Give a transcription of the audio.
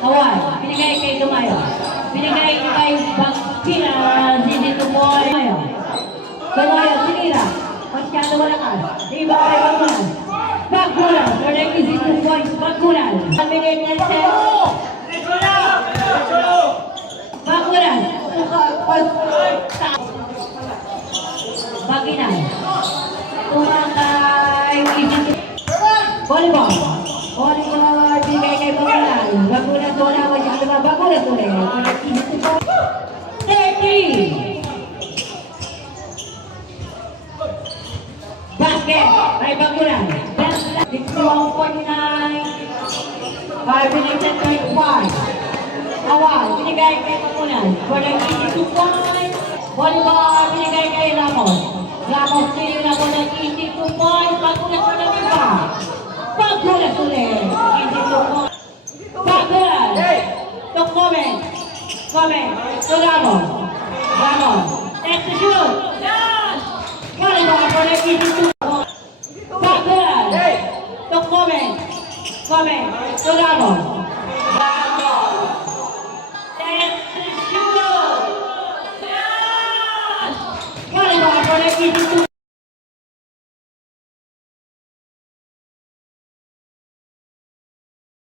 Awal, binigay kay Dumayo. Binigay kay Bakira, Didi Dumayo. Dumayo, sinira. Masyado malakas. Iba kay Bagulan. Bagulan, for the easy 2 points. Bagulan. Minute and 10. Bagulan. Baginan. Tumakay. Volleyball. Volleyball, binigay kay Bagulan. Bagulan, wala ko siya. Bagulan ulit. For the easy 2 points. 30. Basket by Bagulan. 61.9. 5 minutes and 25. Awal, binigay kay Bagulan. For the easy 2 points. Volleyball, binigay kay Ramos. Ramos, sinira ko ng easy 2 points. Bagulan ko ng iba. Bagulan ulit. Easy 2 points. Bagulan. To comment. Comment. To Ramos. Ramos. Next to shoot. Volleyball for the easy 2 points. Bagulan. To comment. Comment. To Ramos. Ramos. Next to shoot. Volleyball for the easy 2 points.